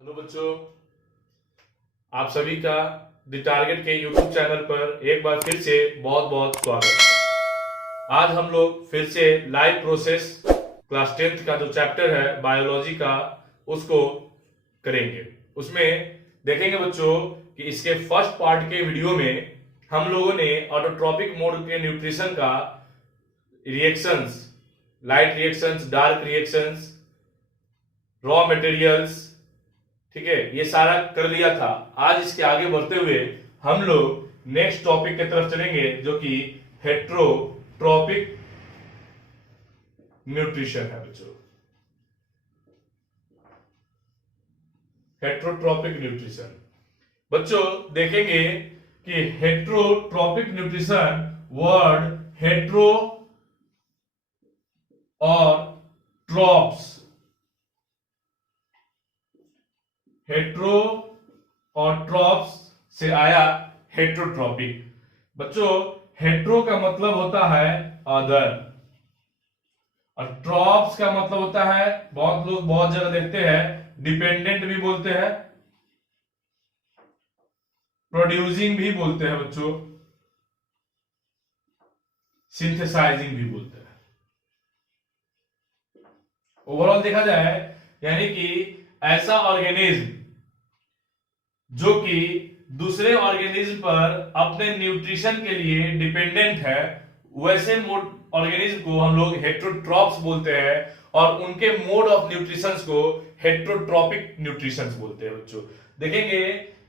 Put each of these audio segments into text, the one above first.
Hello बच्चों, आप सभी का द टारगेट के यूट्यूब चैनल पर एक बार फिर से बहुत बहुत स्वागत है। आज हम लोग फिर से लाइफ प्रोसेस क्लास 10th का जो चैप्टर है बायोलॉजी का उसको करेंगे। उसमें देखेंगे बच्चों कि इसके फर्स्ट पार्ट के वीडियो में हम लोगों ने ऑटोट्रॉपिक मोड के न्यूट्रिशन का reactions, light reactions, dark reactions, raw materials, ठीक है, ये सारा कर लिया था। आज इसके आगे बढ़ते हुए हम लोग नेक्स्ट टॉपिक की तरफ चलेंगे जो कि हेट्रोट्रॉपिक न्यूट्रिशन है बच्चों। हेट्रोट्रॉपिक न्यूट्रिशन बच्चों देखेंगे कि हेट्रोट्रॉपिक न्यूट्रिशन, वर्ड हेट्रो और ट्रॉप्स, हेट्रो और ट्रॉप्स से आया हेट्रोट्रॉपिक। बच्चों हेट्रो का मतलब होता है अदर और ट्रॉप्स का मतलब होता है, बहुत लोग बहुत जगह देखते हैं, डिपेंडेंट भी बोलते हैं, प्रोड्यूसिंग भी बोलते हैं बच्चों, सिंथेसाइजिंग भी बोलते हैं। ओवरऑल देखा जाए यानी कि ऐसा ऑर्गेनिज्म जो कि दूसरे ऑर्गेनिज्म पर अपने न्यूट्रिशन के लिए डिपेंडेंट है, वैसे ऑर्गेनिज्म को हम लोग हेट्रोट्रॉप्स बोलते हैं और उनके मोड ऑफ न्यूट्रिशन को हेट्रोट्रॉपिक न्यूट्रिशन बोलते हैं बच्चों। देखेंगे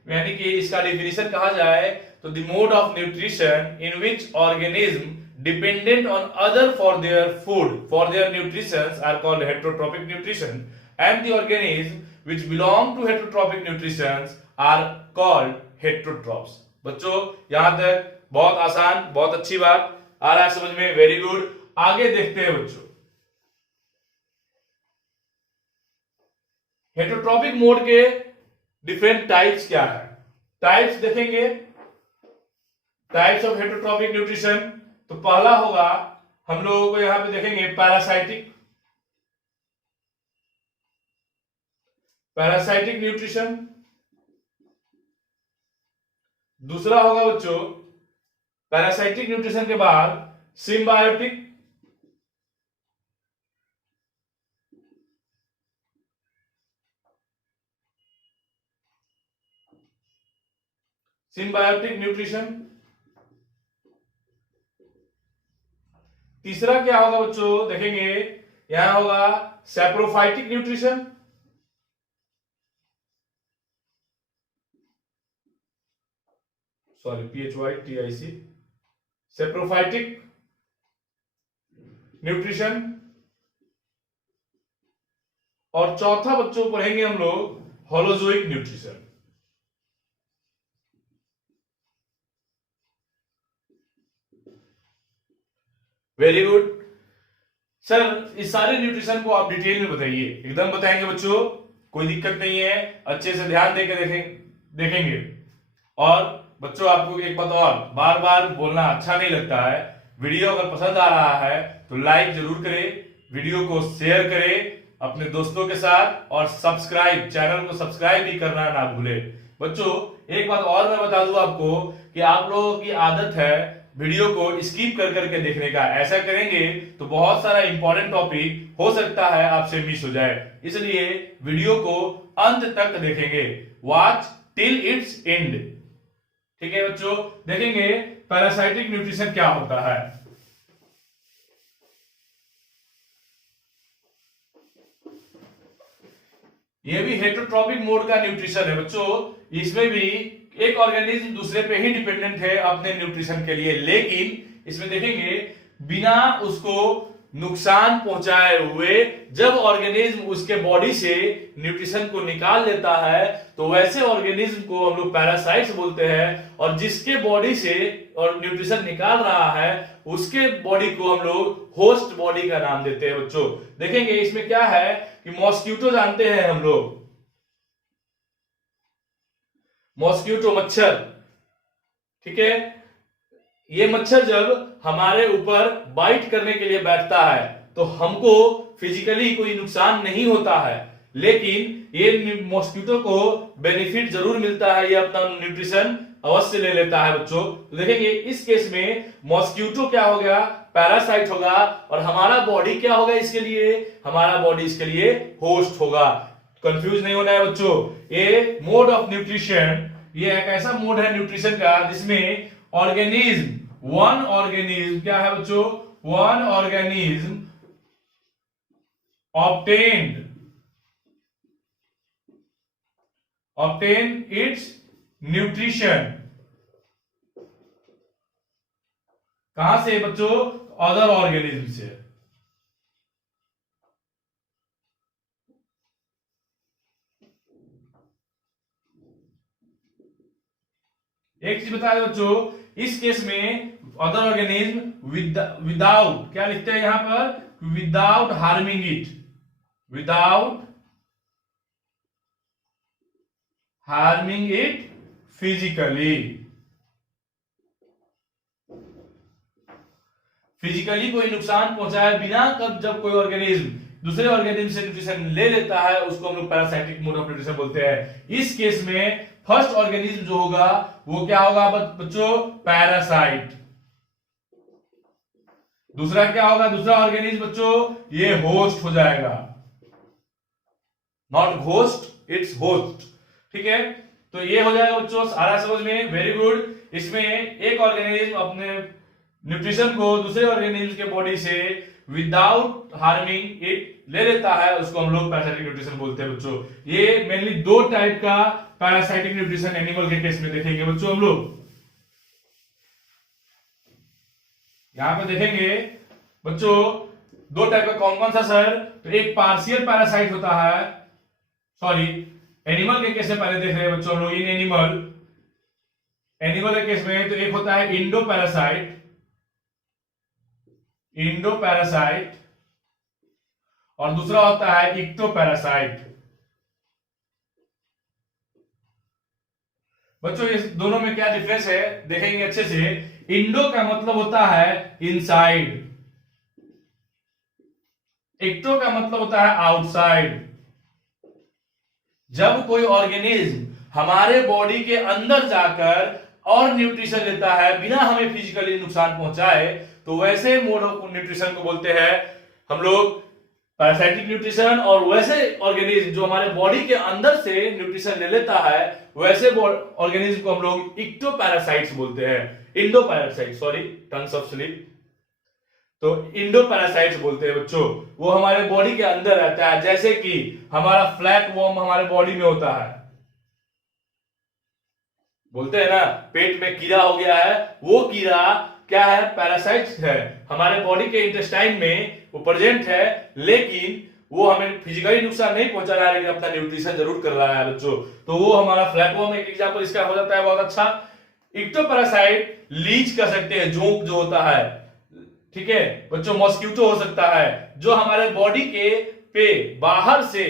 यानी कि इसका डिफिनेशन कहा जाए तो the mode of nutrition in which organism dependent on other for their food for their nutrition are called heterotrophic nutrition and the organism which belong to heterotropic nutrition are called heterotrophs। बच्चों यहां तक बहुत आसान, बहुत अच्छी बात आ रहा है समझ में, वेरी गुड। आगे देखते हैं बच्चों हेटेरोट्रॉपिक मोड के डिफरेंट टाइप्स क्या है। टाइप्स देखेंगे, टाइप्स ऑफ हेटेरोट्रॉपिक न्यूट्रिशन। तो पहला होगा हम लोगों को यहां पे देखेंगे पैरासाइटिक न्यूट्रिशन। दूसरा होगा बच्चों पैरासाइटिक न्यूट्रिशन के बाद सिम्बायोटिक। Symbiotic nutrition. तीसरा क्या होगा बच्चों, देखेंगे यहां होगा saprophytic nutrition. Sorry, PHYTIC, saprophytic nutrition. और चौथा बच्चों पढ़ेंगे हम लोग holozoic nutrition. Very good sir, इस सारे न्यूट्रिशन को आप डिटेल में बताइए। एकदम बताएंगे बच्चों, कोई दिक्कत नहीं है, अच्छे से ध्यान देकर देखेंगे। और बच्चों आपको एक बात और, बार बार बोलना अच्छा नहीं लगता है। वीडियो अगर पसंद आ रहा है तो लाइक जरूर करें, वीडियो को शेयर करें अपने दोस्तों के साथ और चैनल को सब्सक्राइब भी करना ना भूले। बच्चों एक बात और मैं बता दूं आपको कि आप लोगों की आदत है वीडियो को स्किप कर करके देखने का। ऐसा करेंगे तो बहुत सारा इंपॉर्टेंट टॉपिक हो सकता है आपसे मिस हो जाए, इसलिए वीडियो को अंत तक देखेंगे। वॉच टिल इट्स एंड, ठीक है बच्चों। देखेंगे पैरासाइटिक न्यूट्रिशन क्या होता है। यह भी हेटेरोट्रॉपिक मोड का न्यूट्रिशन है बच्चों। इसमें भी एक ऑर्गेनिज्म दूसरे पे ही डिपेंडेंट है अपने न्यूट्रिशन के लिए, लेकिन इसमें देखेंगे बिना उसको नुकसान पहुंचाए हुए जब ऑर्गेनिज्म उसके बॉडी से न्यूट्रिशन को निकाल लेता है तो वैसे ऑर्गेनिज्म को हम लोग पैरासाइट्स बोलते हैं। और जिसके बॉडी से और न्यूट्रिशन निकाल रहा है उसके बॉडी को हम लोग होस्ट बॉडी का नाम देते हैं बच्चों। देखेंगे इसमें क्या है कि मॉस्किटो जानते हैं हम लोग, मॉस्किटो मच्छर, ठीक है। ये मच्छर जब हमारे ऊपर बाइट करने के लिए बैठता है तो हमको फिजिकली कोई नुकसान नहीं होता है, लेकिन ये मॉस्किटो को बेनिफिट जरूर मिलता है, ये अपना न्यूट्रिशन अवश्य ले लेता है बच्चों। तो देखेंगे इस केस में मॉस्किटो क्या हो गया, पैरासाइट होगा, और हमारा बॉडी क्या होगा इसके लिए, हमारा बॉडी इसके लिए होस्ट होगा। कंफ्यूज नहीं होना है बच्चों। ये मोड ऑफ न्यूट्रिशन, ये एक ऐसा मोड है न्यूट्रिशन का जिसमें वन ऑर्गेनिज्म क्या है बच्चों, one organism obtain its nutrition कहां से बच्चों, अदर ऑर्गेनिज्म से। एक चीज बता दो बच्चों, इस केस में अदर ऑर्गेनिज्म विदाउट क्या लिखते हैं यहां पर, without harming it, without harming it physically. Physically कोई नुकसान पहुंचाए बिना, कब जब कोई ऑर्गेनिज्म दूसरे ऑर्गेनिज्म से न्यूट्रिशन ले लेता है उसको हम लोग पैरासाइटिक मोड ऑफ न्यूट्रिशन बोलते हैं। इस केस में फर्स्ट ऑर्गेनिज्म जो होगा वो क्या होगा बच्चों, पैरासाइट। दूसरा क्या होगा, दूसरा ऑर्गेनिज्म बच्चों ये होस्ट हो जाएगा, नॉट घोस्ट इट्स होस्ट, ठीक है। तो ये हो जाएगा बच्चों, सारा समझ में, वेरी गुड। इसमें एक ऑर्गेनिज्म अपने न्यूट्रिशन को दूसरे ऑर्गेनिज्म के बॉडी से विदाउट हार्मिंग इट ले लेता है, उसको हम लोग पैरासाइटिक न्यूट्रिशन बोलते हैं बच्चों। ये मेनली दो टाइप का पैरासाइटिक न्यूट्रिशन एनिमल के केस में देखेंगे बच्चों हम लोग। यहां पे देखेंगे बच्चों दो टाइप का, कौन कौन सा सर, तो एक पार्शियल पैरासाइट होता है, सॉरी एनिमल के केस में पहले देख रहे हैं बच्चों हम लोग। इन एनिमल के केस में तो एक होता है इंडो पैरासाइट, और दूसरा होता है इक्टो पैरासाइट। बच्चों इस दोनों में क्या डिफरेंस है देखेंगे अच्छे से। इंडो का मतलब होता है इनसाइड, इक्टो का मतलब होता है आउटसाइड। जब कोई ऑर्गेनिज्म हमारे बॉडी के अंदर जाकर और न्यूट्रिशन लेता है बिना हमें फिजिकली नुकसान पहुंचाए, तो वैसे मोड ऑफ न्यूट्रिशन को बोलते हैं हम लोग पैरासाइटिक न्यूट्रिशन। और वैसे ऑर्गेनिज्म जो हमारे बॉडी के अंदर से न्यूट्रिशन ले लेता है, वैसे ऑर्गेनिज्म को हम लोग इक्टो पैरासाइट्स बोलते हैं, Indo parasite, sorry tongues of slip. तो इंडो पैरासाइट्स बोलते हैं बच्चों, वो हमारे बॉडी के अंदर रहता है। जैसे कि हमारा फ्लैट वॉर्म हमारे बॉडी में होता है, बोलते हैं ना पेट में कीड़ा हो गया है, वो कीड़ा क्या है, पैरासाइट है, हमारे बॉडी के इंटेस्टाइन में वो प्रेजेंट है, लेकिन वो हमें फिजिकली नुकसान नहीं पहुंचा रहा है, लेकिन अपना न्यूट्रिशन जरूर कर रहा है बच्चों। तो वो हमारा फ्लैटवॉर्म एक एग्जांपल इसका हो जाता है बहुत अच्छा। इक्टो पैरासाइट लीच कर सकते हैं, जोंक जो होता है, ठीक है बच्चों। मॉस्किटो हो सकता है जो हमारे बॉडी के पे बाहर से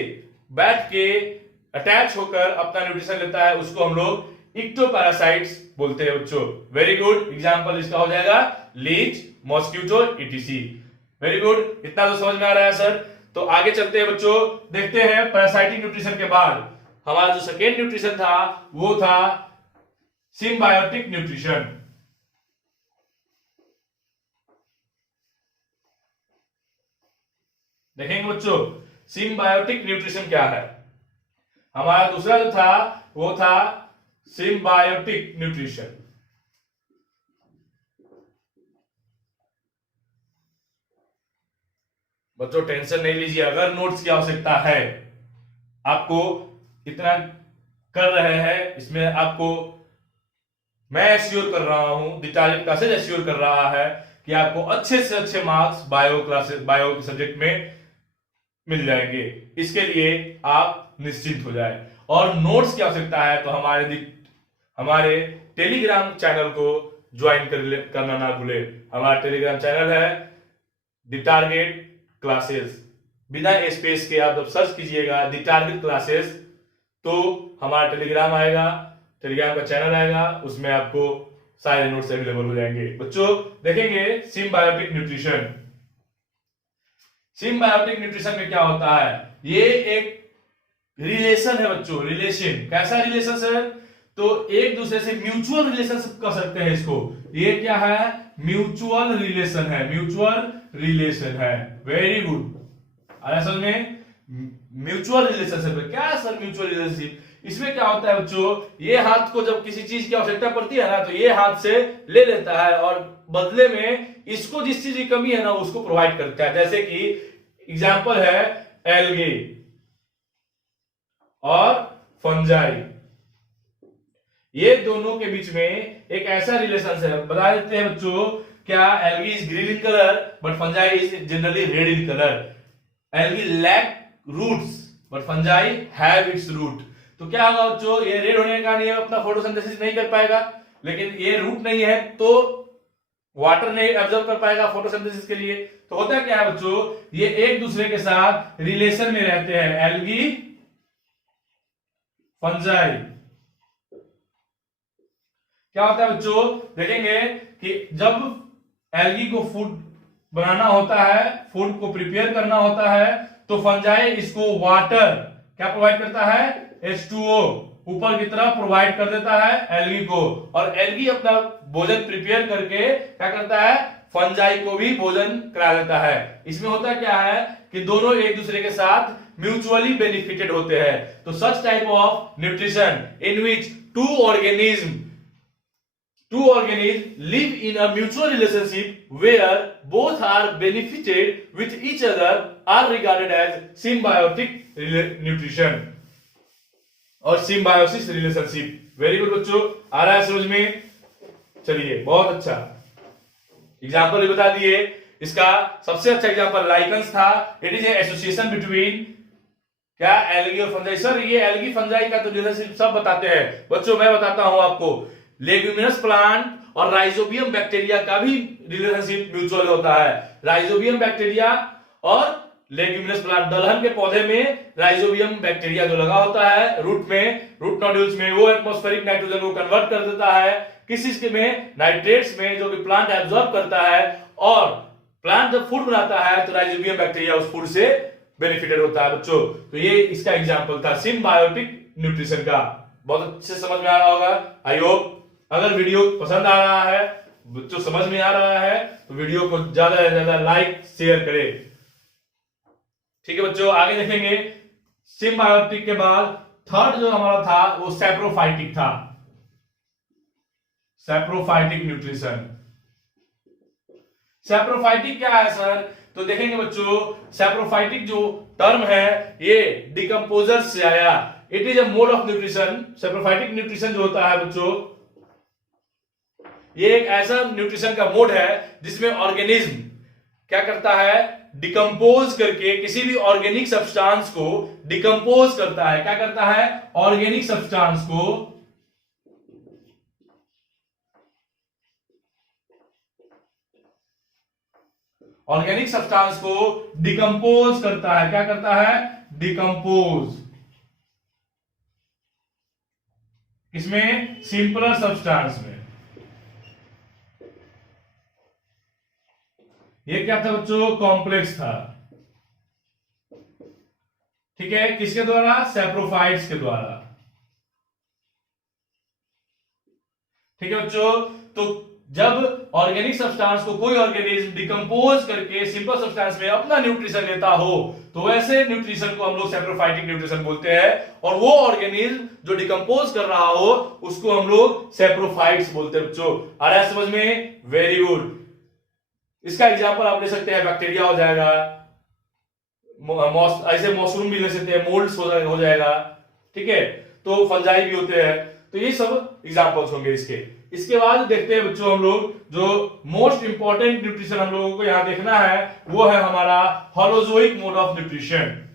बैठ के अटैच होकर अपना न्यूट्रिशन लेता है, उसको हम लोग इक्टो पैरासाइट्स बोलते हैं बच्चों। वेरी गुड, एग्जांपल इसका हो जाएगा leech, mosquito, etc. Very good, इतना तो समझ में आ रहा है सर। तो आगे चलते हैं बच्चों, देखते हैं पैरासाइटिक न्यूट्रिशन के बाद हमारा जो सेकेंड न्यूट्रिशन था वो था सिम्बायोटिक न्यूट्रिशन। देखेंगे बच्चों सिम्बायोटिक न्यूट्रिशन क्या है। हमारा दूसरा जो था वो था सिम्बायोटिक न्यूट्रिशन। बच्चों टेंशन नहीं लीजिए, अगर नोट्स की आवश्यकता है, आपको इतना कर रहे हैं, इसमें आपको मैं एश्योर कर रहा हूं, द टारगेट क्लासेस एश्योर कर रहा है कि आपको अच्छे से अच्छे मार्क्स बायो के सब्जेक्ट में मिल जाएंगे। इसके लिए आप निश्चिंत हो जाए। और नोट्स की आवश्यकता है तो हमारे टेलीग्राम चैनल को ज्वाइन करना ना भूले। हमारा टेलीग्राम चैनल है द टारगेट क्लासेस, बिना स्पेस के आप जब सर्च कीजिएगा द टारगेट क्लासेस तो हमारा टेलीग्राम आएगा, टेलीग्राम का चैनल आएगा, उसमें आपको सारे नोट्स अवेलेबल हो जाएंगे। बच्चों देखेंगे सिम्बायोटिक न्यूट्रिशन। सिम्बायोटिक न्यूट्रिशन में क्या होता है, ये एक रिलेशन है बच्चों, रिलेशन। कैसा रिलेशन सर? तो एक दूसरे से म्यूचुअल रिलेशनशिप कह सकते हैं इसको। ये क्या है? म्यूचुअल रिलेशन है, म्यूचुअल रिलेशन है। वेरी गुड, आया समझ में? म्यूचुअल रिलेशनशिप है। क्या है सर म्यूचुअल रिलेशनशिप? इसमें क्या होता है बच्चों, ये हाथ को जब किसी चीज की आवश्यकता पड़ती है ना, तो ये हाथ से ले लेता है और बदले में इसको जिस चीज की कमी है ना उसको प्रोवाइड करता है। जैसे कि एग्जांपल है एल्गे और फंजाई, ये दोनों के बीच में एक ऐसा रिलेशन है। बता देते हैं बच्चों, क्या algae is green in colour but fungi is generally red in colour. Algae lack roots but fungi have its root. तो क्या होगा बच्चों, ये रेड होने का नहीं है, अपना फोटोसिंथेसिस नहीं कर पाएगा, लेकिन ये रूट नहीं है तो वाटर नहीं एब्जॉर्ब कर पाएगा फोटोसिंथेसिस के लिए। तो होता क्या है बच्चों, ये एक दूसरे के साथ रिलेशन में रहते हैं, एल्गी फंजाई। क्या होता है बच्चों, देखेंगे कि जब एल्गी को फूड बनाना होता है, फूड को प्रिपेयर करना होता है, तो फंजाई इसको वाटर क्या प्रोवाइड करता है? H2O ऊपर की तरफ प्रोवाइड कर देता है एल्गी को, और एल्गी अपना भोजन प्रिपेयर करके क्या करता है? फंजाई को भी भोजन करा देता है। इसमें होता क्या है कि दोनों एक दूसरे के साथ म्यूचुअली बेनिफिटेड होते हैं। तो such type of nutrition in which two organism live in a mutual relationship where both are benefited with each other are regarded as symbiotic nutrition और symbiosis relationship। वेरी गुड बच्चों, आ रहा है समझ में? चलिए बहुत अच्छा, एग्जाम्पल भी बता दिए। इसका सबसे अच्छा एग्जाम्पल लाइकन्स था। इट इज एसोसिएशन बिटवीन क्या? एल्गी और फंजाई। सर ये एल्गी फंजाई का तो रिलेशनशिप सब बताते हैं बच्चों, मैं बताता हूं आपको। लेग्यूमिनस प्लांट और राइजोबियम बैक्टीरिया का भी रिलेशनशिप म्यूचुअल होता है। राइजोबियम बैक्टीरिया और लेग्यूमिनस प्लांट, दलहन के पौधे में राइजोबियम बैक्टीरिया जो लगा होता है रूट में, रूट नोड्यूल्स में, वो एटमॉस्फेरिक नाइट्रोजन को कन्वर्ट कर देता है किस में? नाइट्रेट्स में, जो कि प्लांट एब्जॉर्ब करता है। और प्लांट जब फूड बनाता है तो राइजोबियम बैक्टीरिया उस फूड से बेनिफिटेड होता है बच्चों। तो ये इसका एग्जांपल था सिम्बायोटिक न्यूट्रिशन का। बहुत अच्छे से समझ में आ रहा होगा आई होप। अगर वीडियो पसंद आ रहा है, बच्चों समझ में आ रहा है, तो वीडियो को ज्यादा से ज्यादा लाइक शेयर करें। ठीक है बच्चों, आगे देखेंगे। सिम्बायोटिक के बाद थर्ड जो हमारा था वो सैप्रोफाइटिक था। Saprophytic nutrition. सैप्रोफाइटिक क्या है सर? तो देखेंगे बच्चों, सैप्रोफाइटिक जो टर्म है ये डिकम्पोजर से आया। It is a mode of nutrition. Saprophytic nutrition जो होता है बच्चों, ये एक ऐसा न्यूट्रिशन का मोड है जिसमें ऑर्गेनिज्म क्या करता है? डिकम्पोज करके किसी भी ऑर्गेनिक सब्सटेंस को डिकम्पोज करता है। क्या करता है? ऑर्गेनिक सब्सटेंस को डिकम्पोज करता है। क्या करता है? डिकम्पोज। किसमें? सिंपलर सब्सटेंस में। ये क्या था बच्चों? कॉम्प्लेक्स था। ठीक है, किसके द्वारा? सैप्रोफाइट्स के द्वारा। ठीक है बच्चों, तो जब ऑर्गेनिक सब्सटेंस को कोई ऑर्गेनिज्म डिकम्पोज करके सिंपल सब्सटेंस में अपना न्यूट्रिशन लेता हो, तो वैसे न्यूट्रिशन को हम लोग सैप्रोफाइटिक न्यूट्रिशन बोलते हैं। और वो ऑर्गेनिज्म जो डिकम्पोज कर रहा हो उसको हम लोग सैप्रोफाइट्स बोलते हैं बच्चों। आ रहा है समझ में? Very good. इसका एग्जांपल आप ले सकते हैं, बैक्टीरिया हो जाएगा, ऐसे मशरूम भी ले सकते हैं, मोल्ड्स हो जाएगा। ठीक है, तो फंजाई भी होते हैं। तो ये सब एग्जांपल्स होंगे इसके। इसके बाद देखते हैं बच्चों हम लोग जो मोस्ट इंपॉर्टेंट न्यूट्रिशन हम लोगों को यहां देखना है वो है हमारा होलोजोइक मोड ऑफ न्यूट्रिशन।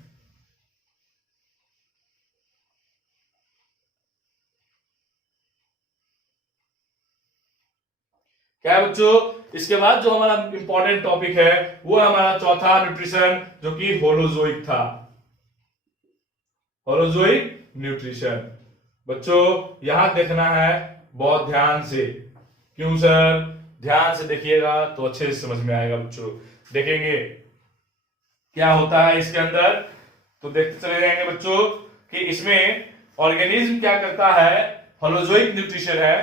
क्या है बच्चों? इसके बाद जो हमारा इंपॉर्टेंट टॉपिक है वो है हमारा चौथा न्यूट्रिशन, जो कि होलोजोइक था। होलोजोइक न्यूट्रिशन बच्चों यहां देखना है बहुत ध्यान से। क्यों सर? ध्यान से देखिएगा तो अच्छे से समझ में आएगा बच्चों। देखेंगे क्या होता है इसके अंदर, तो देखते चले जाएंगे बच्चों कि इसमें ऑर्गेनिज्म क्या करता है, होलोजोइक न्यूट्रिशन है।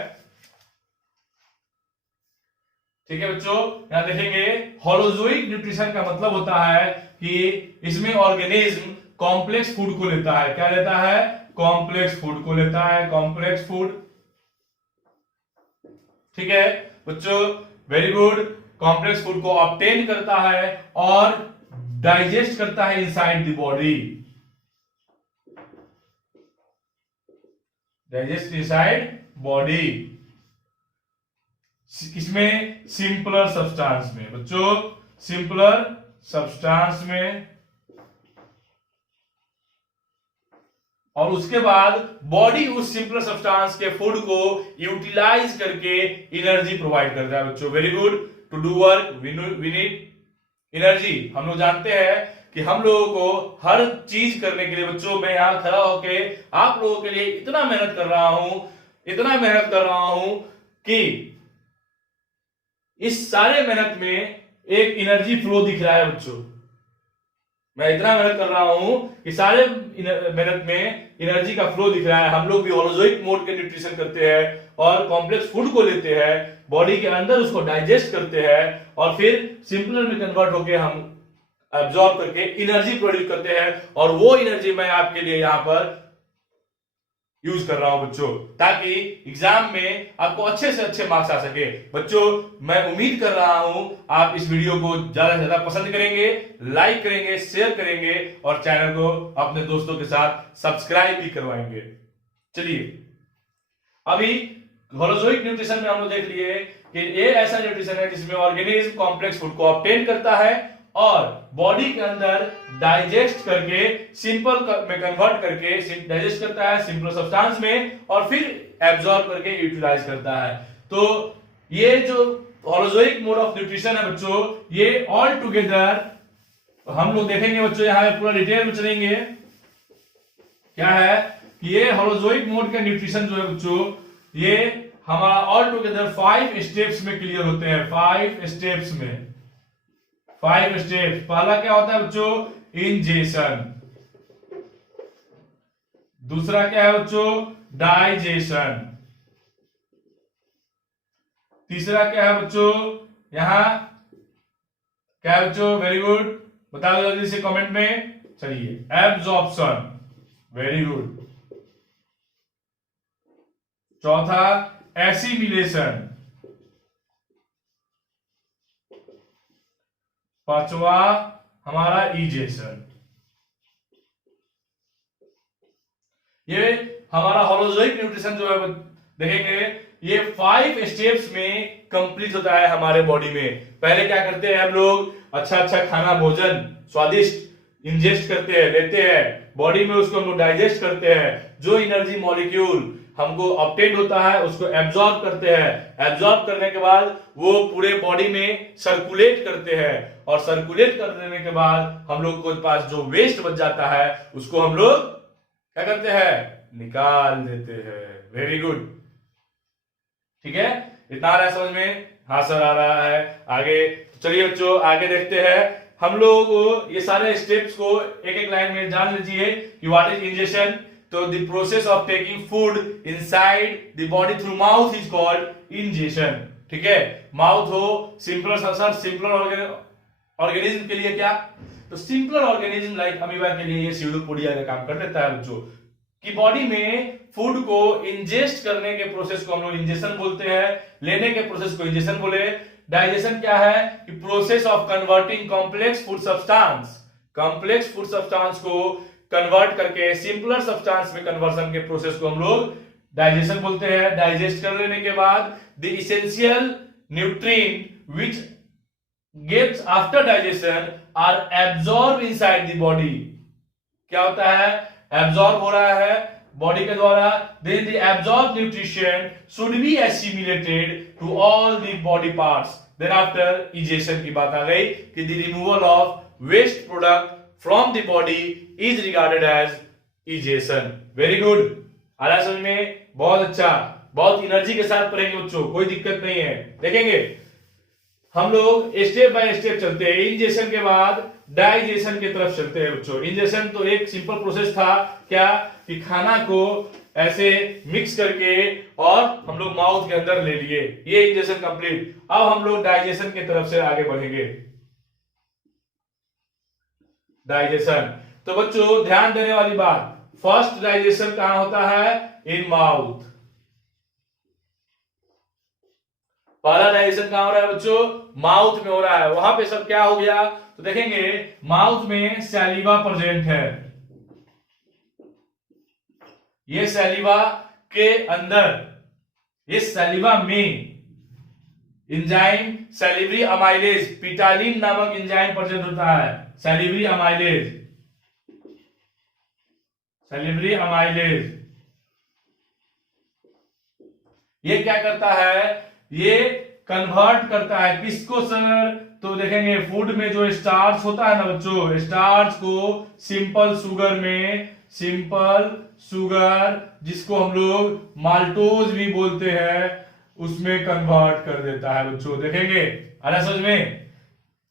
ठीक है बच्चों, यहां देखेंगे होलोजोइक न्यूट्रिशन का मतलब होता है कि इसमें ऑर्गेनिज्म कॉम्प्लेक्स फूड को लेता है। क्या लेता है? कॉम्प्लेक्स फूड को लेता है, कॉम्प्लेक्स फूड। ठीक है बच्चों, वेरी गुड। कॉम्प्लेक्स फूड को ऑब्टेन करता है और डाइजेस्ट करता है inside the body, digest inside body. किसमें? सिंपलर सब्सटेंस में बच्चों, सिंपलर सब्सटेंस में। और उसके बाद बॉडी उस सिंपलर सब्सटेंस के फूड को यूटिलाइज करके एनर्जी प्रोवाइड करता है बच्चों। Very good. To do work we need energy. हम लोग जानते हैं कि हम लोगों को हर चीज करने के लिए बच्चों, मैं यहां खड़ा होके आप लोगों के लिए इतना मेहनत कर रहा हूं, इतना मेहनत कर रहा हूं कि इस सारे मेहनत में एक एनर्जी फ्लो दिख रहा है बच्चों। मैं इतना मेहनत कर रहा हूं कि सारे मेहनत में एनर्जी का फ्लो दिख रहा है। हम लोग भी होलोजोइक मोड के न्यूट्रिशन करते हैं और कॉम्प्लेक्स फूड को लेते हैं, बॉडी के अंदर उसको डाइजेस्ट करते हैं और फिर सिंपलर में कन्वर्ट होकर हम एब्जॉर्ब करके एनर्जी प्रोड्यूस करते हैं। और वो एनर्जी मैं आपके लिए यहां पर यूज कर रहा हूं बच्चों, ताकि एग्जाम में आपको अच्छे से अच्छे मार्क्स आ सके। बच्चों मैं उम्मीद कर रहा हूं आप इस वीडियो को ज्यादा से ज्यादा पसंद करेंगे, लाइक करेंगे, शेयर करेंगे और चैनल को अपने दोस्तों के साथ सब्सक्राइब भी करवाएंगे। चलिए, अभी होलोजोइक न्यूट्रिशन में हम लोग देख लिए कि ये ऐसा न्यूट्रिशन है जिसमें ऑर्गेनिज्म कॉम्प्लेक्स फूड को ऑब्टेन करता है और बॉडी के अंदर डाइजेस्ट करके सिंपल में कन्वर्ट करके डाइजेस्ट करता है सिंपल सब्सटेंस में और फिर एब्जॉर्ब करके यूटिलाइज करता है। तो ये जो होलोजोइक मोड ऑफ न्यूट्रिशन है बच्चों, ये ऑल टुगेदर हम लोग देखेंगे बच्चों, यहां पे पूरा डिटेल में चलेंगे। क्या है कि ये होलोजोइक मोड का न्यूट्रिशन जो है बच्चों, ये हमारा ऑल टुगेदर 5 स्टेप्स में क्लियर होते हैं। 5 स्टेप्स में, 5 स्टेप्स। पहला क्या होता है बच्चों? इंजेशन। दूसरा क्या है बच्चों? डाइजेशन। तीसरा क्या है बच्चों? यहां क्या है बच्चों? वेरी गुड, बता दो जल्दी से कमेंट में। चलिए, एब्जॉर्प्शन। Very good. चौथा एसिमिलेशन। पांचवा हमारा इजेशन। ये हमारा होलोजोइक न्यूट्रिशन जो है देखेंगे, ये 5 स्टेप्स में कंप्लीट होता है हमारे बॉडी में। पहले क्या करते हैं हम लोग? अच्छा अच्छा खाना, भोजन स्वादिष्ट इंजेस्ट करते हैं, लेते हैं बॉडी में, उसको हम लोग डाइजेस्ट करते हैं। जो एनर्जी मॉलिक्यूल हमको ऑब्टेन होता है उसको एब्जॉर्ब करते हैं। एब्जॉर्ब करने के बाद वो पूरे बॉडी में सर्कुलेट करते हैं और सर्कुलेट कर देने के बाद हम लोग के पास जो वेस्ट बच जाता है उसको हम लोग क्या करते हैं? निकाल देते हैं। Very good. ठीक है, इतना आ रहा है समझ में? हाँ सर आ रहा है। आगे चलिए बच्चों, आगे देखते हैं। हम लोग ये सारे स्टेप्स को एक एक लाइन में जान लीजिए कि व्हाट इज इंजेशन। तो the process of taking food inside the body through mouth is called ingestion. ठीक है, माउथ हो, सिंपलर सर, सिंपलर ऑर्गेनिज्म के लिए क्या? तो सिंपलर ऑर्गेनिज्म लाइक अमीबा के लिए ये स्यूडोपोडिया का काम कर देता है बच्चों, कि बॉडी में फूड को इंजेस्ट करने के प्रोसेस को हम लोग इंजेशन बोलते हैं, लेने के प्रोसेस को इंजेशन बोले। डाइजेशन क्या है? कि process of converting complex food substance, complex food substance को कन्वर्ट करके सिंपलर सब्सटेंस में कन्वर्सन के प्रोसेस को हम लोग डाइजेशन बोलते हैं। डाइजेस्ट कर लेने के बाद the essential nutrient which gets after digestion are absorb inside the body. क्या होता है? एब्जॉर्ब हो रहा है बॉडी के द्वारा। Then the absorb nutrition should be assimilated to all the body parts. Then after egestion की बात आ गई कि the removal of waste product from the body is regarded as egestion. Very good, आ रहा है समझ में? बहुत अच्छा, बहुत एनर्जी के साथ पढ़ेंगे बच्चों, कोई दिक्कत नहीं है। देखेंगे हम लोग स्टेप बाय स्टेप चलते हैं। इंजेशन के बाद डाइजेशन की तरफ चलते हैं बच्चों। इंजेशन तो एक सिंपल प्रोसेस था, क्या कि खाना को ऐसे मिक्स करके और हम लोग माउथ के अंदर ले लिए, ये इंजेशन कंप्लीट। अब हम लोग डाइजेशन की तरफ से आगे बढ़ेंगे। डाइजेशन, तो बच्चों ध्यान देने वाली बात, फर्स्ट डाइजेशन कहां होता है? In mouth. पहला डाइजेशन कहां हो रहा है बच्चों? माउथ में हो रहा है। वहां पे सब क्या हो गया तो देखेंगे, माउथ में सैलिवा प्रेजेंट है। ये सैलिवा के अंदर, ये सैलिवा में एंजाइम सैलिवरी अमाइलेज, पिटालिन नामक एंजाइम प्रेजेंट होता है। सैलिवरी अमाइलेज, सैलिवरी अमाइलेज ये क्या करता है? ये कन्वर्ट करता है किसको सर? तो देखेंगे फूड में जो स्टार्च होता है ना बच्चों, स्टार्च को सिंपल शुगर में, सिंपल शुगर जिसको हम लोग माल्टोज भी बोलते हैं, उसमें कन्वर्ट कर देता है बच्चों। देखेंगे अरे समझ में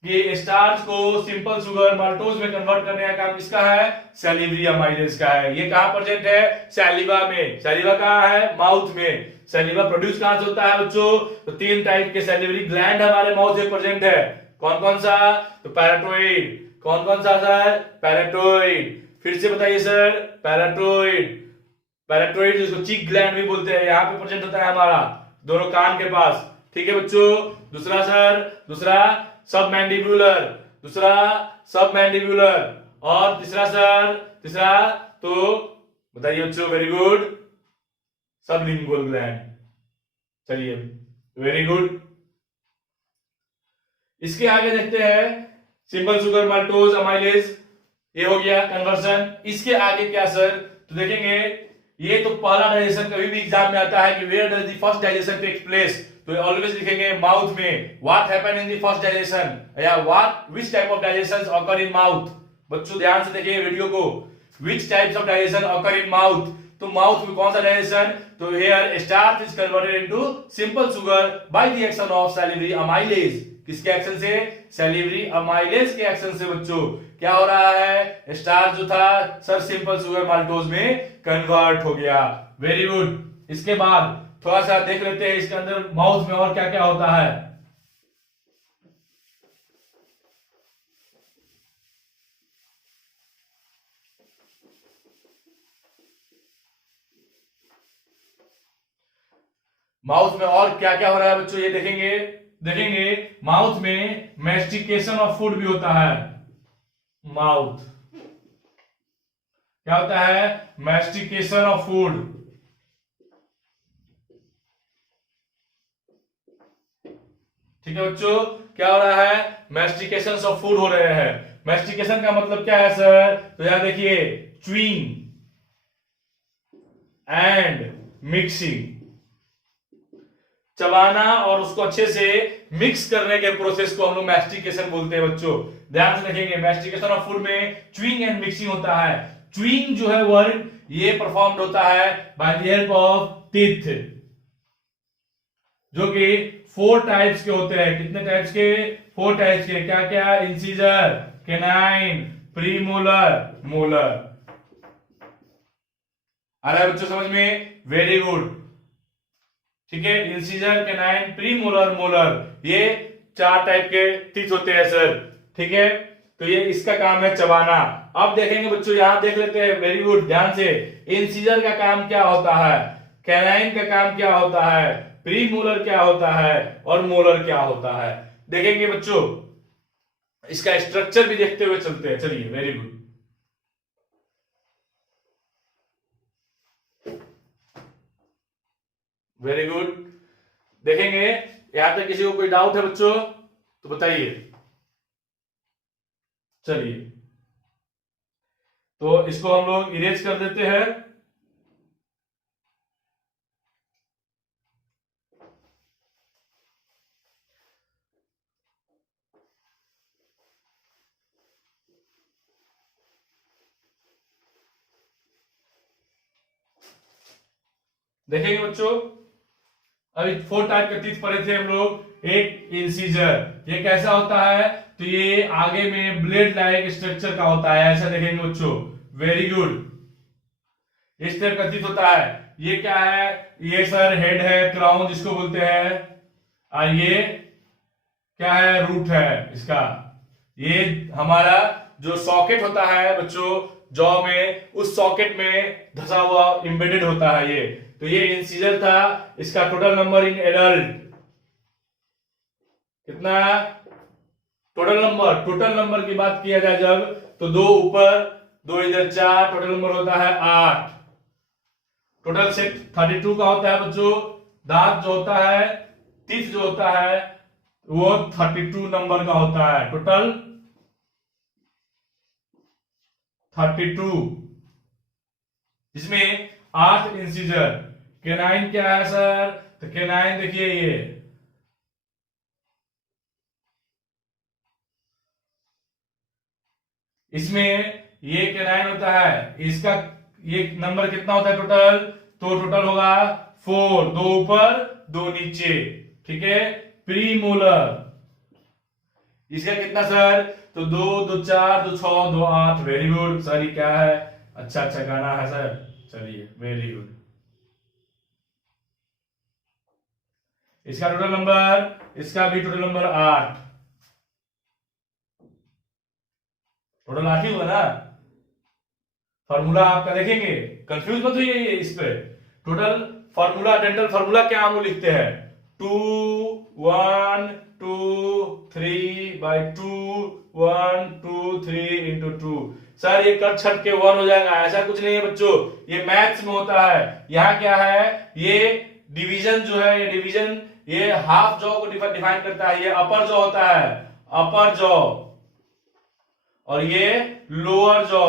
कि स्टार्च को सिंपल शुगर माल्टोज में कन्वर्ट करने का काम किसका है? सैलिवरी अमाइलेज का है। ये कहां प्रेजेंट है? सैलिवा में। सैलिवा कहां है? माउथ में। सैलिवा प्रोड्यूस कहां से होता है बच्चों? तो 3 टाइप के सैलिवरी ग्लैंड हमारे माउथ में प्रेजेंट है। कौन कौन सा? तो पैराटोइड। कौन कौन सा सर? पैराटोइड। फिर से बताइए सर, पैराटोइड। पैराटोइड जिसको चीक ग्लैंड भी बोलते हैं, यहां पे प्रेजेंट होता है हमारा दोनों कान के पास। ठीक है बच्चों। दूसरा सर, दूसरा सब मैंडिबुलर, दूसरा सब मैंडिबुलर, और तीसरा सर, तीसरा तो बताइए बच्चों, वेरी गुड, सबलिंगुअल ग्लैंड। चलिए वेरी गुड। इसके आगे देखते हैं, सिंपल शुगर माल्टोज अमाइलेज, ये हो गया कन्वर्जन। इसके आगे क्या सर? तो देखेंगे, ये तो पहला डाइजेशन कभी भी एग्जाम में आता है कि where does the first digestion takes place, तो ऑलवेज लिखेंगे माउथ में। What happen in the first digestion, या what which type of digestion occur in mouth. बच्चों ध्यान से देखिए वीडियो को, which types of digestion occur in mouth. तो माउथ में कौन सा डाइजेशन? तो here starch is converted into simple sugar by the action of salivary amylase. किसके एक्शन से? सैलिवरी अमाइलेज के एक्शन से बच्चों क्या हो रहा है? स्टार्च जो था सर सिंपल शुगर माल्टोज में कन्वर्ट हो गया। Very good. इसके बाद थोड़ा सा देख लेते हैं इसके अंदर माउथ में और क्या क्या होता है। माउथ में और क्या क्या हो रहा है बच्चों, ये देखेंगे। देखेंगे माउथ में मैस्टिकेशन ऑफ फूड भी होता है। माउथ क्या होता है? Mastication of food. ठीक है बच्चों, क्या हो रहा है? मैस्टिकेशन ऑफ फूड हो रहे हैं। मैस्टिकेशन का मतलब क्या है सर? तो यहां देखिए, च्यूइंग एंड मिक्सिंग, चबाना और उसको अच्छे से मिक्स करने के प्रोसेस को हम लोग मैस्टिकेशन बोलते हैं बच्चों। ध्यान से देखेंगे, मैस्टिकेशन ऑफ फूड में च्यूइंग एंड मिक्सिंग होता है। च्यूइंग जो है वर्ड, ये परफॉर्म्ड होता है by the help of teeth, जो कि 4 टाइप्स के होते हैं। कितने टाइप्स के? 4 टाइप्स के। क्या क्या? Incisor, canine, premolar, molar. आ रहा है बच्चों समझ में? Very good. ठीक है, इंसीजर, कैनाइन, प्रीमोलर, मोलर, ये 4 टाइप के टीथ होते हैं सर। ठीक है, तो ये इसका काम है चबाना। अब देखेंगे बच्चों, यहां देख लेते हैं, वेरी गुड, ध्यान से। इंसीजर का काम क्या होता है? कैनाइन का काम क्या होता है? प्री मोलर क्या होता है? और मोलर क्या होता है? देखेंगे बच्चों, इसका स्ट्रक्चर भी देखते हुए चलते हैं। चलिए वेरी गुड। Very good. देखेंगे, यहां तक किसी को कोई डाउट है बच्चों तो बताइए। चलिए, तो इसको हम लोग इरेज कर देते हैं। देखेंगे बच्चों, अभी 4 टाइप के टीथ पढ़े थे हम लोग। एक इंसीजर, ये कैसा होता है? तो ये आगे में ब्लेड लाइक स्ट्रक्चर का होता है, ऐसा देखेंगे बच्चों। वेरी गुड, इस तरह प्रतीत होता है। ये क्या है? ये सर हेड है, क्राउन जिसको बोलते हैं, और ये क्या है? रूट है इसका। ये हमारा जो सॉकेट होता है बच्चों जॉ में, उस सॉकेट में धसा हुआ एम्बेडेड होता है ये। तो ये इंसीजर था। इसका टोटल नंबर इन एडल्ट कितना? टोटल नंबर की बात किया जाए जब, तो 2 ऊपर 2 इधर 4, टोटल नंबर होता है 8। टोटल से 32 का होता है बच्चों। दांत जो होता है, टीथ जो होता है, वो 32 नंबर का होता है। टोटल 32, इसमें 8 इंसीजर। केनाइन क्या है सर? तो केनाइन देखिए ये इसमें ये केनाइन होता है। इसका ये नंबर कितना होता है टोटल? तो टोटल होगा 4, 2 ऊपर 2 नीचे, ठीक है। प्रीमोलर इसका कितना सर? तो 2, 2 4, 2 6, 2 8। वेरी गुड सर, ये क्या है? अच्छा अच्छा गाना है सर, चलिए वेरी गुड। इसका टोटल नंबर, इसका भी टोटल नंबर 8। टोटल 8 ही हुआ ना। फॉर्मूला आपका देखेंगे, कंफ्यूज मत होइए इस पे। टोटल फॉर्मूला, डेंटल फॉर्मूला क्या हम लोग लिखते हैं? 2 1 2 3/2 1 2 3 into 2। सर ये कट छट के 1 हो जाएगा, ऐसा कुछ नहीं है बच्चों, ये मैथ्स में होता है। यहाँ क्या है? ये डिवीजन जो है, ये डिवीजन ये हाफ जॉ को डिफाइन करता है। ये अपर जॉ होता है, अपर जॉ, और ये लोअर जॉ,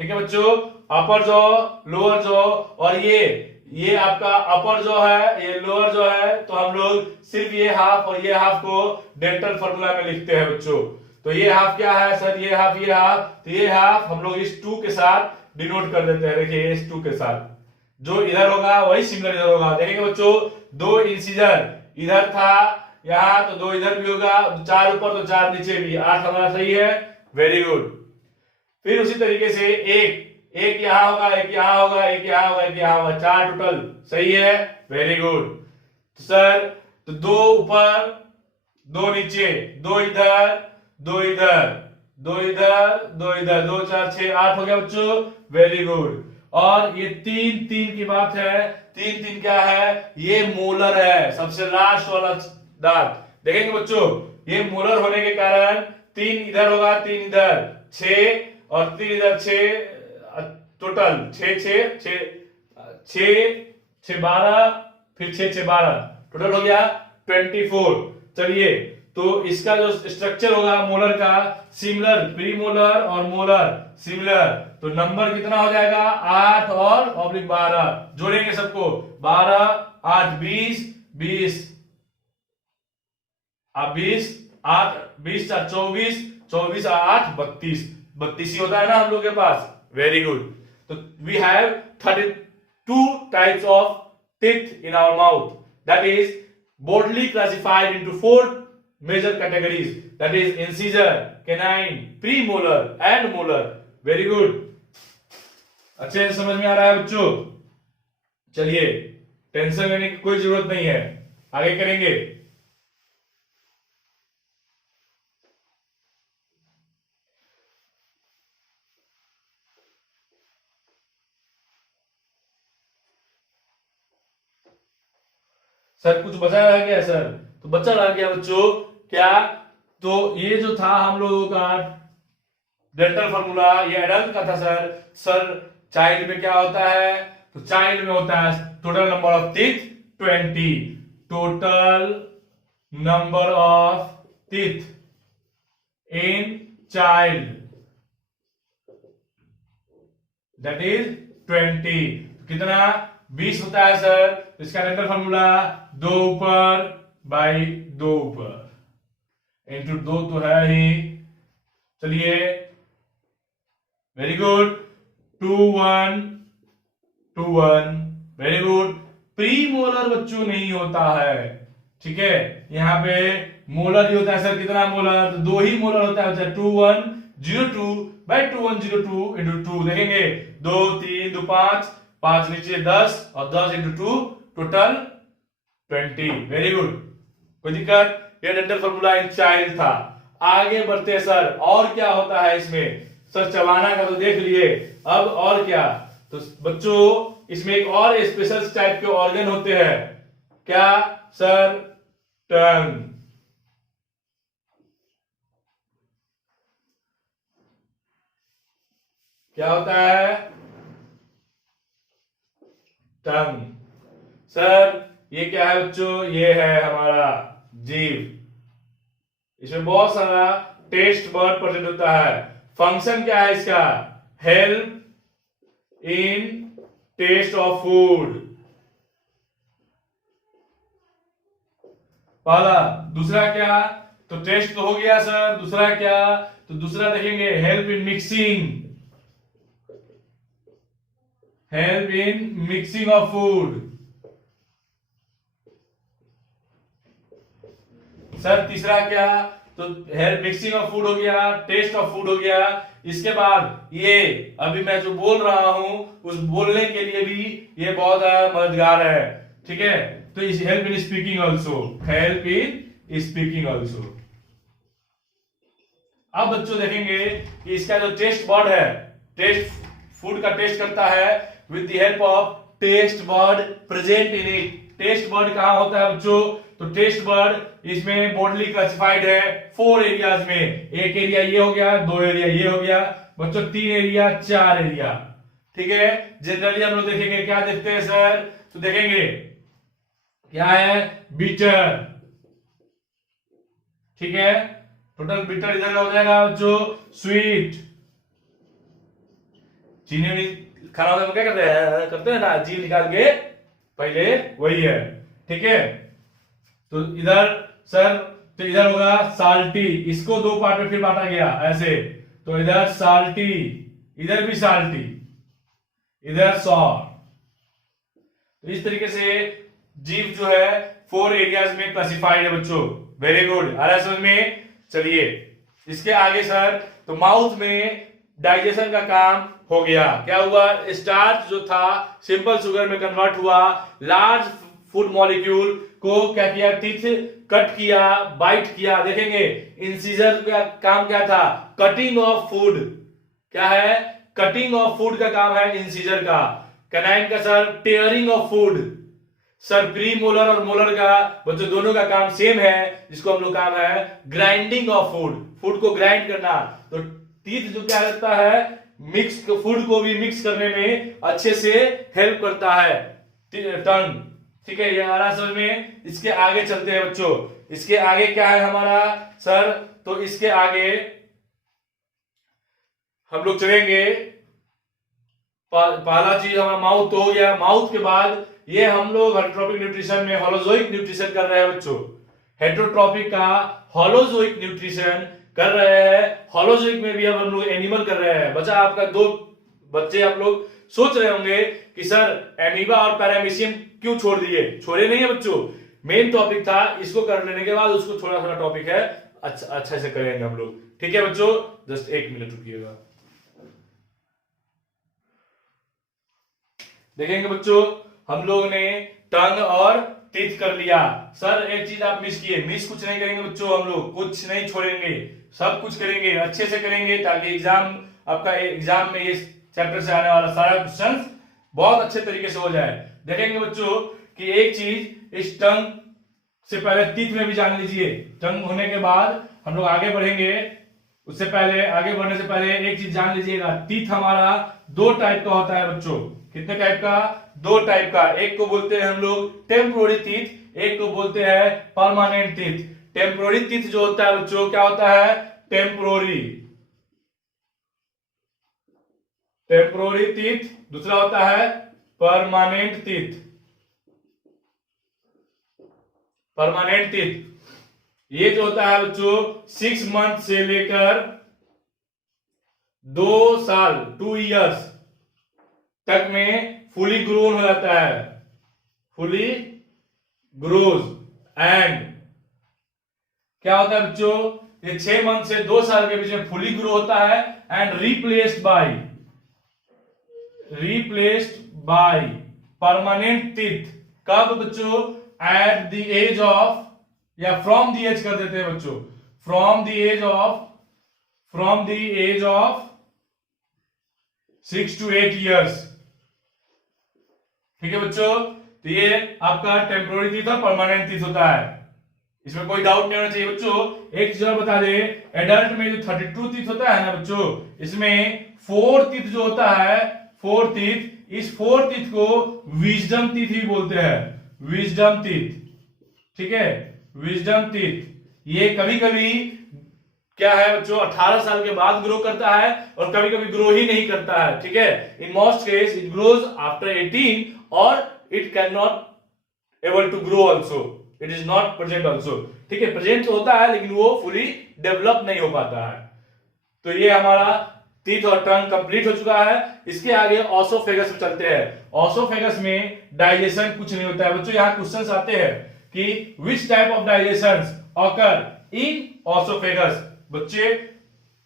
ठीक है बच्चों। अपर जॉ, लोअर जॉ, और ये आपका अपर जॉ है, ये लोअर जॉ है। तो हम लोग सिर्फ ये हाफ और ये हाफ को डेंटल फॉर्मूला में लिखते हैं बच्चों। तो ये हाफ क्या है सर? ये हाफ, ये हाफ, तो ये हाफ हम लोग इस 2 के साथ डिनोट कर देते हैं। देखिए इस 2 के साथ जो इधर होगा वही सिमिलर इधर होगा। देखेंगे बच्चों, 2 इंसीजर इधर था यहां, तो 2 इधर भी होगा, 4 ऊपर तो 4 नीचे भी। 8 हमारा सही है, वेरी गुड। फिर उसी तरीके से एक यहां होगा, एक यहां होगा, एक यहां होगा, एक यहां होगा, 4 टोटल, सही है, वेरी गुड। तो सर तो 2 ऊपर 2 नीचे, 2 इधर 2 इधर 2 इधर 2 इधर, 2 4 6 8 हो गया बच्चों, वेरी गुड। और ये 3 3 की बात है। 3 3 क्या है? ये मोलर है, सबसे लास्ट वाला दांत। देखेंगे बच्चों, ये मोलर होने के कारण 3 इधर होगा, 3 इधर, 6 और 3 इधर, 6 टोटल 6 6 6 6 6 12, फिर 6 6 12, टोटल हो गया 24। चलिए, तो इसका जो स्ट्रक्चर होगा मोलर का, सिमिलर, प्रीमोलर और मोलर सिमिलर, तो नंबर कितना हो जाएगा? 8 और ऑब्लिक 12, जोड़ेंगे सबको, 12 8 20 20, अब 20 8 20 4 24, 24 8 32, 32 ही होता है ना हम लोग के पास, वेरी गुड। तो we have 32 types of teeth in our mouth, that is broadly classified into 4 major categories, that is incisor, canine, premolar and molar. Very good, अच्छे से समझ में आ रहा है बच्चों? चलिए, टेंशन लेने की कोई जरूरत नहीं है, आगे करेंगे। सर कुछ बचा रह गया सर? तो बचा रह गया बच्चों क्या? तो ये जो था हम लोगों का डेंटल फॉर्मूला, ये एडल्ट का था सर। सर चाइल्ड में क्या होता है? तो चाइल्ड में होता है total number of teeth 20, total number of teeth in child, that is 20। कितना? 20 होता है सर। तो इसका डेंटल फॉर्मूला 2 ऊपर बाई 2 ऊपर इंटू 2 तो है ही। चलिए, very good, 2 1 2 1, very good. Pre molar बच्चों नहीं होता है, ठीक है, यहाँ पे मोलर ही होता है सर, कितना मोलर, तो 2 ही मोलर होता है, 2102/2102 इंटू 2 देखेंगे, 2 3 2 5, 5 नीचे 10 और 10 इंटू 2 टोटल 20। वेरी गुड, कोई दिक्कत? ये डेंटल फॉर्मूला इन चाइल्ड था। आगे बढ़ते हैं सर, और क्या होता है इसमें? सर चबाना का तो देख लिए, अब और क्या? तो बच्चों इसमें एक और स्पेशल टाइप के ऑर्गन होते हैं, क्या सर? टंग। क्या होता है? टंग। सर ये क्या है बच्चों? ये है हमारा जीभ। इसमें बहुत सारा टेस्ट वर्ड प्रेजेंट होता है। फंक्शन क्या है इसका? Help in taste of food, पहला। दूसरा क्या? तो टेस्ट तो हो गया सर, दूसरा क्या? तो दूसरा देखेंगे help in mixing, help in mixing of food. Sir तीसरा क्या? तो हेल्प मिक्सिंग ऑफ फूड हो गया, टेस्ट ऑफ फूड हो गया। इसके बाद ये अभी मैं जो बोल रहा हूं उस बोलने के लिए भी ये बहुत मददगार है, ठीक है। तो इस help in speaking also, help in speaking also. अब बच्चों देखेंगे कि इसका जो टेस्ट बर्ड है, टेस्ट फूड का टेस्ट करता है with the help of taste bud present in it. Taste bud कहां होता है बच्चों? तो टेस्ट बर्ड इसमें बोर्डली क्लासिफाइड है 4 एरियाज में। एक एरिया ये हो गया, 2 एरिया ये हो गया बच्चों, 3 एरिया, 4 एरिया, ठीक है। जनरली हम लोग देखेंगे, क्या देखते हैं सर? तो देखेंगे क्या है? बीटर, ठीक है। टोटल बीटर इधर हो जाएगा बच्चों, स्वीट। चीनी खाना में क्या करते हैं ना, जीभ निकाल के पहले, वही है, ठीक है। तो इधर सर, तो इधर होगा साल्टी, इसको 2 पार्ट में फिर बांटा गया ऐसे, तो इधर साल्टी, इधर भी साल्टी, इधर सॉर। तो इस तरीके से जीभ जो है 4 एरियाज में क्लासिफाइड है बच्चों। वेरी गुड, आ रहा है समझ में? चलिए इसके आगे सर, तो माउथ में डाइजेशन का काम हो गया। क्या हुआ? स्टार्च जो था सिंपल शुगर में कन्वर्ट हुआ, लार्ज फूड मॉलिक्यूल को क्या किया? टीथ कट किया, बाइट किया। देखेंगे इंसीजर का काम क्या था? Cutting of food. क्या है? कटिंग ऑफ फूड का काम है इंसीजर का। कैनाइन का sir tearing of food. Sir premolar और मोलर का बच्चों दोनों का काम सेम है, जिसको हम लोग काम है ग्राइंडिंग ऑफ फूड, फूड को ग्राइंड करना। तो टीथ जो क्या करता है? मिक्स फूड को भी मिक्स करने में अच्छे से हेल्प करता है टंग, ठीक है। ये आ रहा समझ में? इसके आगे चलते हैं बच्चों। इसके आगे क्या है हमारा सर? तो इसके आगे हम लोग चलेंगे, पहला चीज हमारा माउथ तो हो गया। माउथ के बाद ये हम लोग हेटरोट्रॉपिक न्यूट्रिशन में होलोजोइक न्यूट्रिशन कर रहे हैं बच्चों। हेटरोट्रॉपिक का होलोजोइक न्यूट्रिशन कर रहे हैं। होलोजोइक में भी अब हम लोग एनिमल कर रहे हैं। बच्चा आपका 2 बच्चे आप लोग सोच रहे होंगे कि सर एमीबा और पैरामीशियम क्यों छोड़ दिए? छोड़े नहीं है बच्चों, मेन टॉपिक था, इसको कर लेने के बाद उसको थोड़ा थोड़ा टॉपिक है, अच्छा से करेंगे हम लोग, ठीक है बच्चों। जस्ट 1 मिनट रुकिएगा। देखेंगे बच्चों, हम लोग ने टंग और टीथ कर लिया। सर एक चीज आप मिस किए, मिस कुछ नहीं करेंगे बच्चों, हम लोग कुछ नहीं छोड़ेंगे, सब कुछ करेंगे, अच्छे से करेंगे, ताकि एग्जाम आपका एग्जाम में ये चैप्टर से आने वाला सारा क्वेश्चन बहुत अच्छे तरीके से हो जाए। देखेंगे बच्चों कि एक चीज इस टंग से पहले टीथ में भी जान लीजिए। टंग होने के बाद हम लोग आगे बढ़ेंगे, उससे पहले आगे बढ़ने से पहले एक चीज जान लीजिएगा, टीथ हमारा 2 टाइप का होता है बच्चों। कितने टाइप का? 2 टाइप का। एक को बोलते हैं हम लोग टेम्पोररी टीथ, एक को बोलते हैं परमानेंट टीथ। टेम्पोररी टीथ जो होता है बच्चों, क्या होता है? Temporary, temporary teeth. दूसरा होता है परमानेंट टीथ, परमानेंट टीथ। ये जो होता है बच्चों 6 मंथ से लेकर 2 साल 2 इयर्स तक में फुली ग्रोन हो जाता है, फुली ग्रोज। एंड क्या होता है बच्चों, ये 6 मंथ से 2 साल के बीच में फुली ग्रो होता है and replaced by permanent teeth. कब बच्चों, एट द एज ऑफ, या फ्रॉम द एज कर देते हैं बच्चों, from the age of 6 to 8 years। ठीक है बच्चों, तो ये आपका टेम्पोररी टीथ और परमानेंट टीथ होता है, इसमें कोई डाउट नहीं होना चाहिए बच्चों। एक चीज बता दे, एडल्ट में जो 32 टीथ होता है ना बच्चों, इसमें 4 टीथ जो होता है, 4 टीथ, इस 4 टीथ को विजडम टीथ भी बोलते हैं, विजडम टीथ। ठीक है, विजडम टीथ ये कभी कभी क्या है बच्चों, 18 साल के बाद ग्रो करता है और कभी कभी ग्रो ही नहीं करता है। ठीक है, in most case it grows after 18 और it can not able to grow also, it is not present also. ठीक है, प्रेजेंट होता है लेकिन वो फुली डेवलप नहीं हो पाता है। तो ये हमारा टीथ और टंग कंप्लीट हो चुका है। इसके आगे ऑसोफेगस में चलते हैं। ऑसोफेगस में डाइजेशन कुछ नहीं होता है बच्चों। यहां क्वेश्चंस आते हैं कि विच type of digestions occur in oesophagus. बच्चे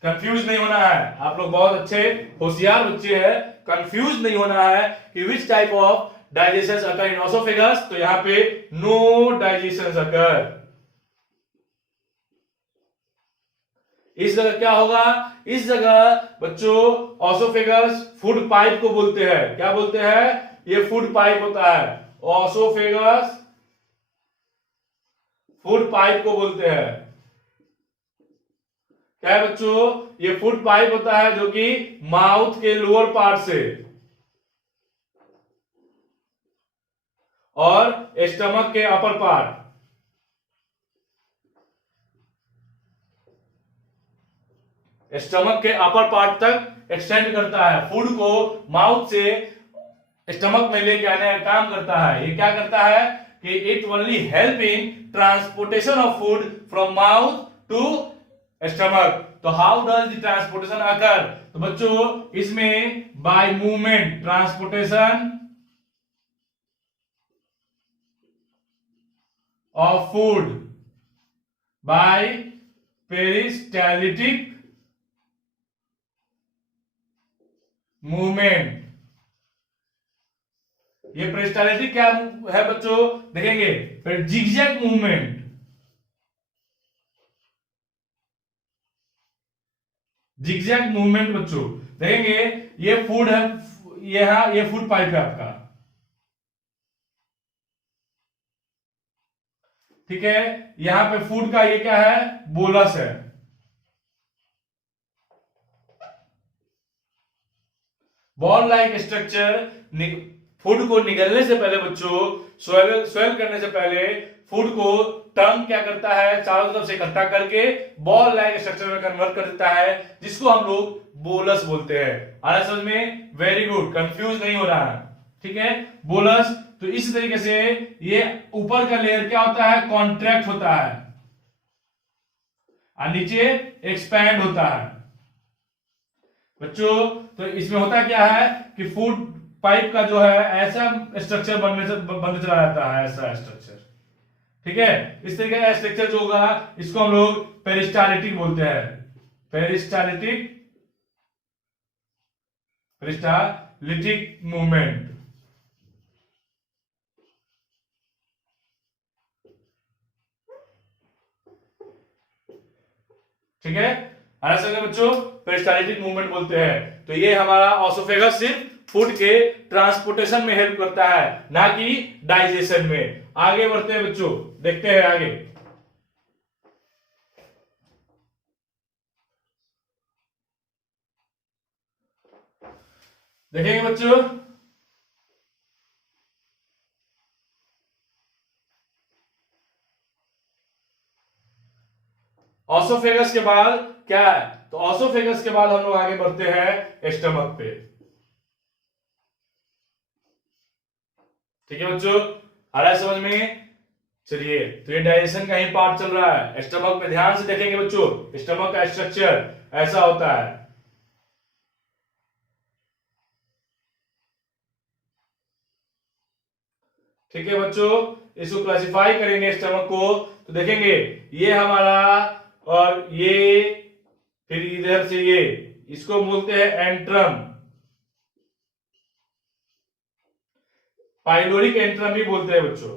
कंफ्यूज नहीं होना है, आप लोग बहुत अच्छे होशियार बच्चे हैं, कंफ्यूज नहीं होना है कि विच type of digestions occur in oesophagus. तो यहां पे नो डाइजेशंस अकर। इस जगह क्या होगा, इस जगह बच्चों ऑसोफेगस फूड पाइप को बोलते हैं। क्या बोलते हैं, ये फूड पाइप होता है, ऑसोफेगस फूड पाइप को बोलते हैं। क्या है बच्चों, ये फूड पाइप होता है जो कि माउथ के लोअर पार्ट से और स्टमक के अपर पार्ट, स्टमक के अपर पार्ट तक एक्सटेंड करता है। फूड को माउथ से स्टमक में लेके आने का काम करता है। ये क्या करता है कि it only help in transportation of food from mouth to stomach. तो how does the transportation occur, तो बच्चों इसमें by movement, transportation of food by peristaltic movement. ये पेरिस्टालिटिक क्या है बच्चों, देखेंगे फिर जिगजैग मूवमेंट, जिगजैग मूवमेंट बच्चों देखेंगे। ये फूड है, ये फूड पाइप है आपका। ठीक है, यहां पे फूड का ये क्या है, बोलस है। बॉल लाइक स्ट्रक्चर, फूड को निगलने से पहले बच्चों, स्वेल करने से पहले फूड को टंग क्या करता है, चारों तरफ से इकट्ठा करके बॉल लाइक स्ट्रक्चर में कन्वर्ट कर देता है, जिसको हम लोग बोलस बोलते हैं। आ रहा समझ में, वेरी गुड, कंफ्यूज नहीं हो रहा है। ठीक है, बोलस। तो इस तरीके से ये ऊपर का लेयर क्या होता है, कॉन्ट्रैक्ट होता है और नीचे एक्सपैंड होता है बच्चों। तो इसमें होता क्या है कि फूड पाइप का जो है ऐसा स्ट्रक्चर बनने चला जाता है, ऐसा स्ट्रक्चर। ठीक है, इस तरीके का स्ट्रक्चर जो होगा इसको हम लोग पेरिस्टालिटिक बोलते हैं, पेरिस्टालिटिक मूवमेंट। ठीक है, बच्चों पेरिस्टालिटिक मूवमेंट बोलते हैं। तो ये हमारा ऑसोफेगस सिर्फ फूड के ट्रांसपोर्टेशन में हेल्प करता है, ना कि डाइजेशन में। आगे बढ़ते हैं बच्चों, देखते हैं आगे। देखेंगे बच्चों, ऑसोफेगस के बाद क्या है, तो ऑसोफेगस के बाद हम लोग आगे बढ़ते हैं स्टमक पे। ठीक है बच्चों, आ रहा है समझ में। चलिए, तो ये डाइजेशन का ही पार्ट चल रहा है। स्टमक पे ध्यान से देखेंगे बच्चों, स्टमक का स्ट्रक्चर ऐसा होता है। ठीक है बच्चों, इसको क्लासिफाई करेंगे स्टमक को तो देखेंगे ये हमारा और ये, फिर इधर से ये, इसको बोलते हैं एंट्रम, पाइलोरिक एंट्रम भी बोलते हैं बच्चों,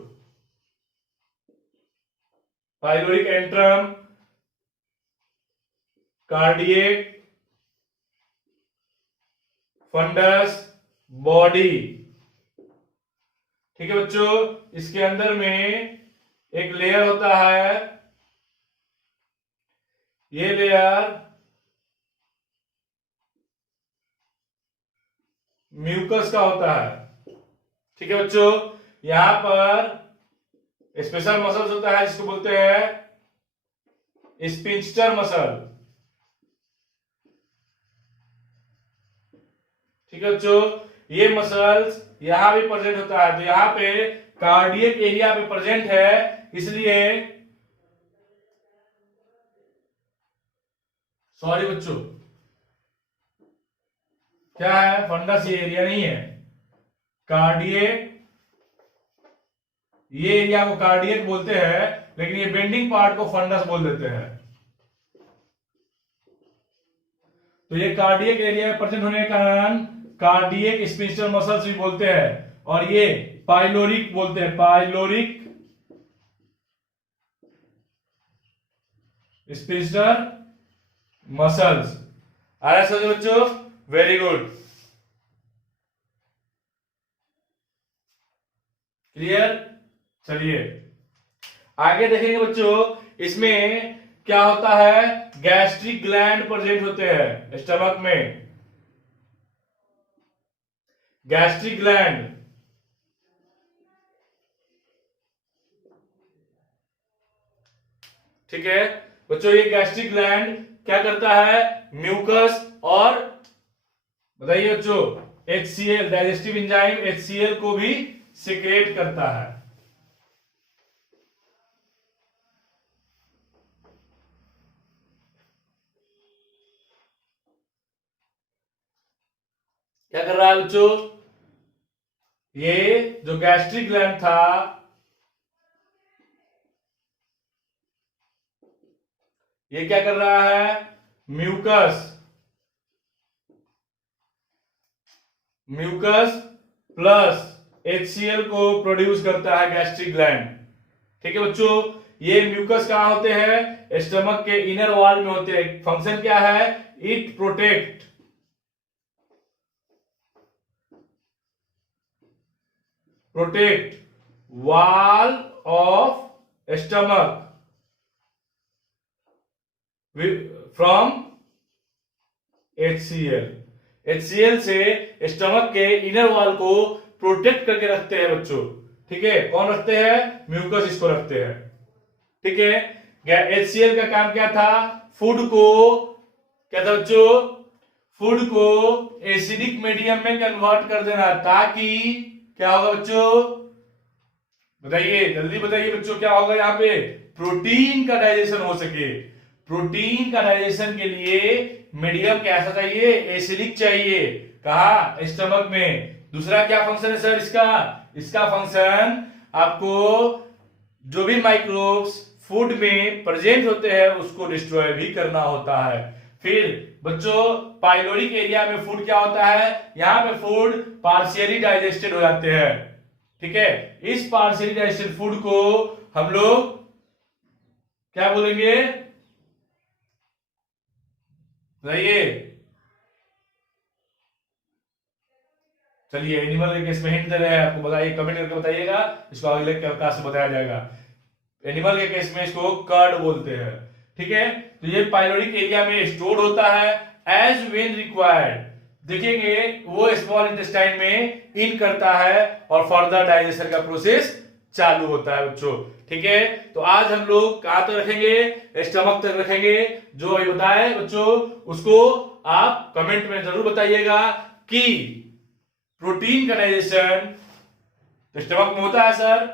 pyloric antrum, cardiac, fundus, body. ठीक है बच्चों, इसके अंदर में एक लेयर होता है, ये लेयर म्यूकस का होता है। ठीक है बच्चों, यहां पर स्पेशल मसल्स होता है जिसको बोलते हैं स्पिंस्टर मसल। ठीक है बच्चों, ये मसल्स यहां भी प्रेजेंट होता है, तो यहां पे कार्डियक एरिया पे प्रेजेंट है, इसलिए सॉरी बच्चों, क्या है, फंडस ये एरिया नहीं है, कार्डियक, ये एरिया को कार्डियक बोलते हैं, लेकिन ये बेंडिंग पार्ट को फंडस बोल देते हैं। तो ये कार्डियक एरिया में प्रेजेंट होने के कारण कार्डियक स्पिंस्टर मसल्स भी बोलते हैं, और ये पाइलोरिक बोलते हैं, पाइलोरिक स्पिंस्टर मसल्स। आ रहा है समझ बच्चों, वेरी गुड, क्लियर। चलिए आगे देखेंगे बच्चों, इसमें क्या होता है, गैस्ट्रिक ग्लैंड प्रेजेंट होते हैं स्टमक में, गैस्ट्रिक ग्लैंड। ठीक है बच्चों, ये गैस्ट्रिक ग्लैंड क्या करता है, म्यूकस और बताइए बच्चों HCl, डाइजेस्टिव एंजाइम HCl को भी सिक्रेट करता है। क्या कर रहा है बच्चों, ये जो गैस्ट्रिक ग्लैंड था, ये क्या कर रहा है, म्यूकस, म्यूकस प्लस HCl को प्रोड्यूस करता है गैस्ट्रिक ग्लैंड। ठीक है बच्चों, ये म्यूकस कहां होते हैं, स्टमक के इनर वॉल में होते हैं। फंक्शन क्या है, it protect, protect wall of stomach from HCl। HCl से स्टमक के इनर वॉल को प्रोटेक्ट करके रखते हैं बच्चों। ठीक है, कौन रखते हैं, म्यूकस इसको रखते हैं। ठीक है, HCl का काम क्या था, फूड को, क्या था बच्चों, फूड को एसिडिक मीडियम में कन्वर्ट कर देना, ताकि क्या होगा बच्चों, बताइए जल्दी बताइए बच्चों, क्या होगा यहाँ पे, प्रोटीन का डाइजेशन हो सके। प्रोटीन का डाइजेशन के लिए मीडियम कैसा चाहिए, एसिडिक चाहिए, कहा, स्टमक में। दूसरा क्या फंक्शन है सर इसका, इसका फंक्शन आपको जो भी माइक्रोब्स फूड में प्रेजेंट होते हैं उसको डिस्ट्रॉय भी करना होता है। फिर बच्चों पाइलोरिक एरिया में फूड क्या होता है, यहां पे फूड पार्शियली डाइजेस्टेड हो जाते हैं। ठीक है, इस पार्शियली डाइजेस्टेड फूड को हम लोग क्या बोलेंगे, बताइए, चलिए एनिमल के केस में हिंट दे रहे हैं आपको, बताइए, कमेंट करके बताइएगा, इसको अगले क्लास से बताया जाएगा। एनिमल के केस में इसको कर्ड बोलते हैं। ठीक है, तो ये पाइलोरिक एरिया में स्टोर होता है एज व्हेन रिक्वायर्ड। देखेंगे वो स्मॉल इंटेस्टाइन में इन करता है और फर्दर डाइजेशन का प्रोसेस चालू होता है बच्चों। ठीक है, तो आज हम लोग कहां तक रखेंगे, स्टमक तक रखेंगे। जो अभी बताए बच्चों उसको आप कमेंट में जरूर बताइएगा कि प्रोटीन का डाइजेशन तो स्टमक में होता है सर,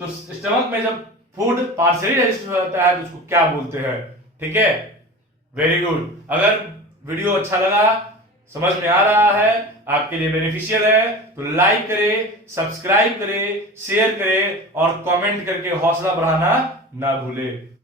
तो स्टमक में जब फूड पार्शियली डाइजेस्ट हो जाता है तो उसको क्या बोलते हैं। ठीक है, वेरी गुड। अगर वीडियो अच्छा लगा समझ में आ रहा है, आपके लिए बेनिफिशियल है, तो लाइक करें, सब्सक्राइब करें, शेयर करें और कमेंट करके हौसला बढ़ाना ना भूले।